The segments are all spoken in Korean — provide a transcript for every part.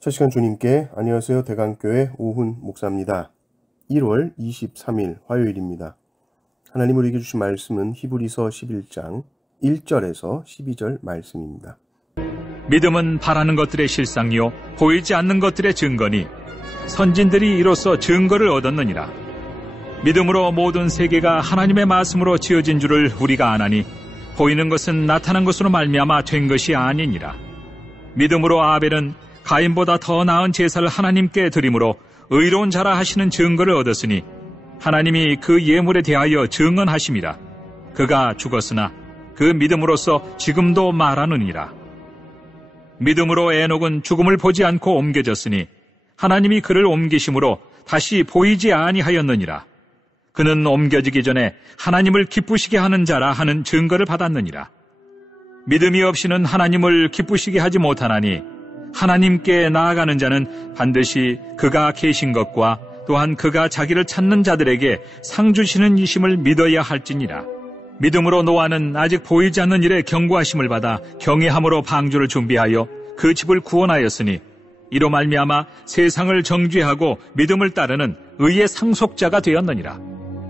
첫 시간 주님께 안녕하세요. 대강교회 오훈 목사입니다. 1월 23일 화요일입니다. 하나님 우리에게 주신 말씀은 히브리서 11장 1절에서 12절 말씀입니다. 믿음은 바라는 것들의 실상이요 보이지 않는 것들의 증거니 선진들이 이로써 증거를 얻었느니라. 믿음으로 모든 세계가 하나님의 말씀으로 지어진 줄을 우리가 아나니 보이는 것은 나타난 것으로 말미암아 된 것이 아니니라. 믿음으로 아벨은 가인보다 더 나은 제사를 하나님께 드림으로 의로운 자라 하시는 증거를 얻었으니 하나님이 그 예물에 대하여 증언하심이라. 그가 죽었으나 그 믿음으로써 지금도 말하느니라. 믿음으로 에녹은 죽음을 보지 않고 옮겨졌으니 하나님이 그를 옮기심으로 다시 보이지 아니하였느니라. 그는 옮겨지기 전에 하나님을 기쁘시게 하는 자라 하는 증거를 받았느니라. 믿음이 없이는 하나님을 기쁘시게 하지 못하나니 하나님께 나아가는 자는 반드시 그가 계신 것과 또한 그가 자기를 찾는 자들에게 상 주시는 이심을 믿어야 할지니라. 믿음으로 노아는 아직 보이지 않는 일에 경고하심을 받아 경외함으로 방주를 준비하여 그 집을 구원하였으니 이로 말미암아 세상을 정죄하고 믿음을 따르는 의의 상속자가 되었느니라.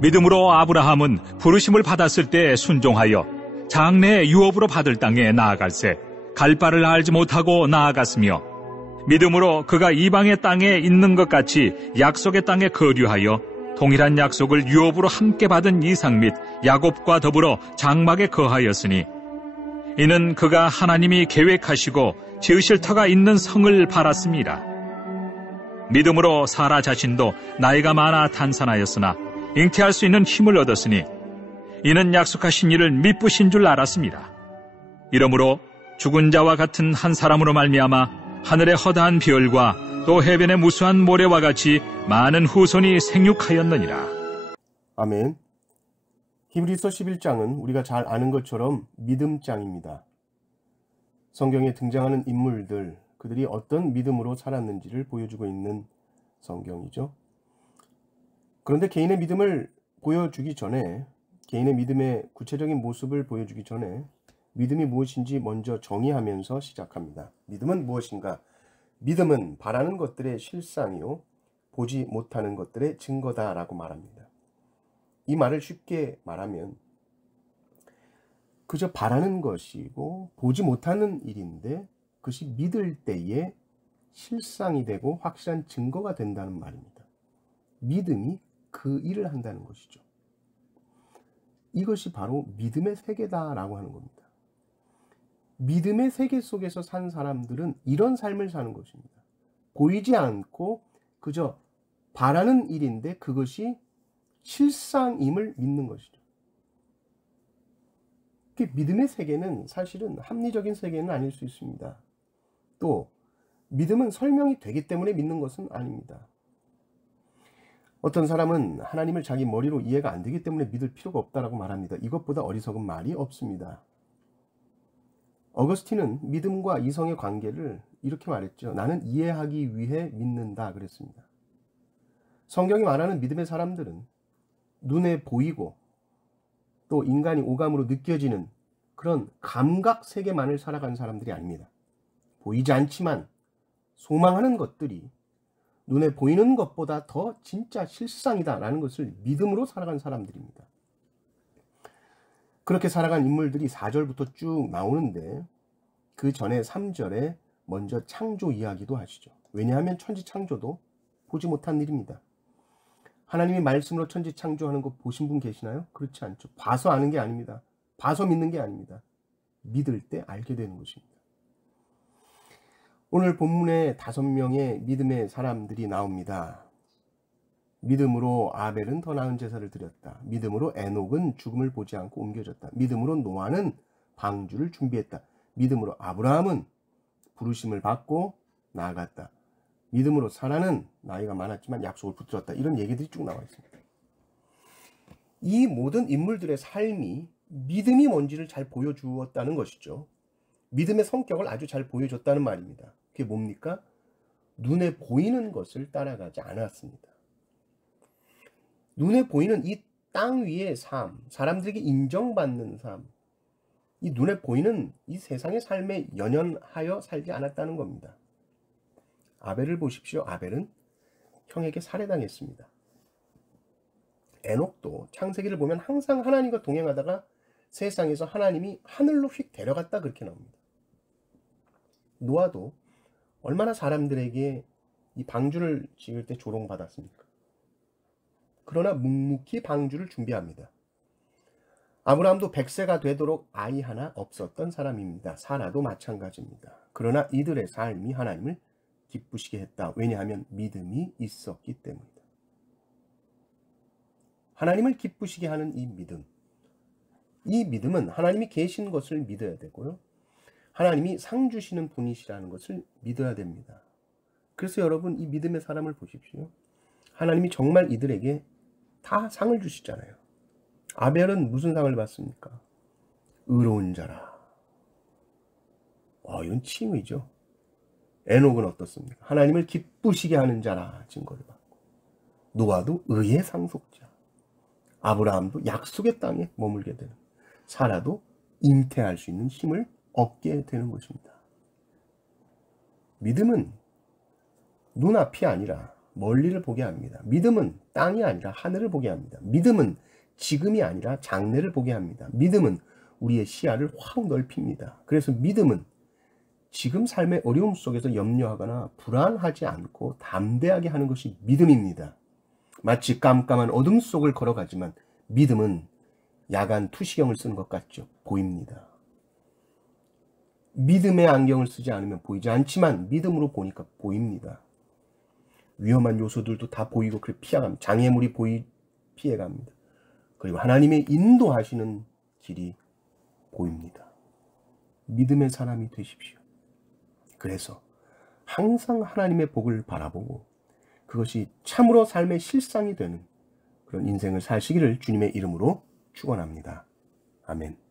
믿음으로 아브라함은 부르심을 받았을 때 순종하여 장래의 유업으로 받을 땅에 나아갈새 갈 바를 알지 못하고 나아갔으며 믿음으로 그가 이방의 땅에 있는 것 같이 약속의 땅에 거류하여 동일한 약속을 유업으로 함께 받은 이삭 및 야곱과 더불어 장막에 거하였으니 이는 그가 하나님이 계획하시고 지으실 터가 있는 성을 바랐습니다. 믿음으로 사라 자신도 나이가 많아 탄산하였으나 잉태할 수 있는 힘을 얻었으니 이는 약속하신 이를 미쁘신 줄 알았습니다. 이러므로 죽은 자와 같은 한 사람으로 말미암아 하늘의 허다한 별과 또 해변의 무수한 모래와 같이 많은 후손이 생육하였느니라. 아멘. 히브리서 11장은 우리가 잘 아는 것처럼 믿음장입니다. 성경에 등장하는 인물들, 그들이 어떤 믿음으로 살았는지를 보여주고 있는 성경이죠. 그런데 개인의 믿음을 보여주기 전에, 개인의 믿음의 구체적인 모습을 보여주기 전에 믿음이 무엇인지 먼저 정의하면서 시작합니다. 믿음은 무엇인가? 믿음은 바라는 것들의 실상이요 보지 못하는 것들의 증거다라고 말합니다. 이 말을 쉽게 말하면 그저 바라는 것이고 보지 못하는 일인데 그것이 믿을 때에 실상이 되고 확실한 증거가 된다는 말입니다. 믿음이 그 일을 한다는 것이죠. 이것이 바로 믿음의 세계다라고 하는 겁니다. 믿음의 세계 속에서 산 사람들은 이런 삶을 사는 것입니다. 보이지 않고 그저 바라는 일인데 그것이 실상임을 믿는 것이죠. 믿음의 세계는 사실은 합리적인 세계는 아닐 수 있습니다. 또 믿음은 설명이 되기 때문에 믿는 것은 아닙니다. 어떤 사람은 하나님을 자기 머리로 이해가 안 되기 때문에 믿을 필요가 없다라고 말합니다. 이것보다 어리석은 말이 없습니다. 어거스틴은 믿음과 이성의 관계를 이렇게 말했죠. 나는 이해하기 위해 믿는다 그랬습니다. 성경이 말하는 믿음의 사람들은 눈에 보이고 또 인간이 오감으로 느껴지는 그런 감각 세계만을 살아간 사람들이 아닙니다. 보이지 않지만 소망하는 것들이 눈에 보이는 것보다 더 진짜 실상이다라는 것을 믿음으로 살아간 사람들입니다. 그렇게 살아간 인물들이 4절부터 쭉 나오는데 그 전에 3절에 먼저 창조 이야기도 하시죠. 왜냐하면 천지 창조도 보지 못한 일입니다. 하나님이 말씀으로 천지 창조하는 거 보신 분 계시나요? 그렇지 않죠. 봐서 아는 게 아닙니다. 봐서 믿는 게 아닙니다. 믿을 때 알게 되는 것입니다. 오늘 본문에 5명의 믿음의 사람들이 나옵니다. 믿음으로 아벨은 더 나은 제사를 드렸다. 믿음으로 에녹은 죽음을 보지 않고 옮겨졌다. 믿음으로 노아는 방주를 준비했다. 믿음으로 아브라함은 부르심을 받고 나아갔다. 믿음으로 사라는 나이가 많았지만 약속을 붙들었다. 이런 얘기들이 쭉 나와 있습니다. 이 모든 인물들의 삶이 믿음이 뭔지를 잘 보여주었다는 것이죠. 믿음의 성격을 아주 잘 보여줬다는 말입니다. 그게 뭡니까? 눈에 보이는 것을 따라가지 않았습니다. 눈에 보이는 이 땅 위의 삶, 사람들에게 인정받는 삶, 이 눈에 보이는 이 세상의 삶에 연연하여 살지 않았다는 겁니다. 아벨을 보십시오. 아벨은 형에게 살해당했습니다. 에녹도 창세기를 보면 항상 하나님과 동행하다가 세상에서 하나님이 하늘로 휙 데려갔다 그렇게 나옵니다. 노아도 얼마나 사람들에게 이 방주를 지을 때 조롱받았습니까? 그러나 묵묵히 방주를 준비합니다. 아브라함도 100세가 되도록 아이 하나 없었던 사람입니다. 사라도 마찬가지입니다. 그러나 이들의 삶이 하나님을 기쁘시게 했다. 왜냐하면 믿음이 있었기 때문이다. 하나님을 기쁘시게 하는 이 믿음은 하나님이 계신 것을 믿어야 되고요. 하나님이 상 주시는 분이시라는 것을 믿어야 됩니다. 그래서 여러분 이 믿음의 사람을 보십시오. 하나님이 정말 이들에게 다 상을 주시잖아요. 아벨은 무슨 상을 받습니까? 의로운 자라. 이건 칭의죠. 에녹은 어떻습니까? 하나님을 기쁘시게 하는 자라 증거를 받고, 노아도 의의 상속자, 아브라함도 약속의 땅에 머물게 되는, 사라도 잉태할 수 있는 힘을 얻게 되는 것입니다. 믿음은 눈앞이 아니라 멀리를 보게 합니다. 믿음은 땅이 아니라 하늘을 보게 합니다. 믿음은 지금이 아니라 장래를 보게 합니다. 믿음은 우리의 시야를 확 넓힙니다. 그래서 믿음은 지금 삶의 어려움 속에서 염려하거나 불안하지 않고 담대하게 하는 것이 믿음입니다. 마치 깜깜한 어둠 속을 걸어가지만 믿음은 야간 투시경을 쓰는 것 같죠. 보입니다. 믿음의 안경을 쓰지 않으면 보이지 않지만 믿음으로 보니까 보입니다. 위험한 요소들도 다 보이고 그걸 피해갑니다. 장애물이 피해갑니다. 그리고 하나님의 인도하시는 길이 보입니다. 믿음의 사람이 되십시오. 그래서 항상 하나님의 복을 바라보고 그것이 참으로 삶의 실상이 되는 그런 인생을 사시기를 주님의 이름으로 축원합니다. 아멘.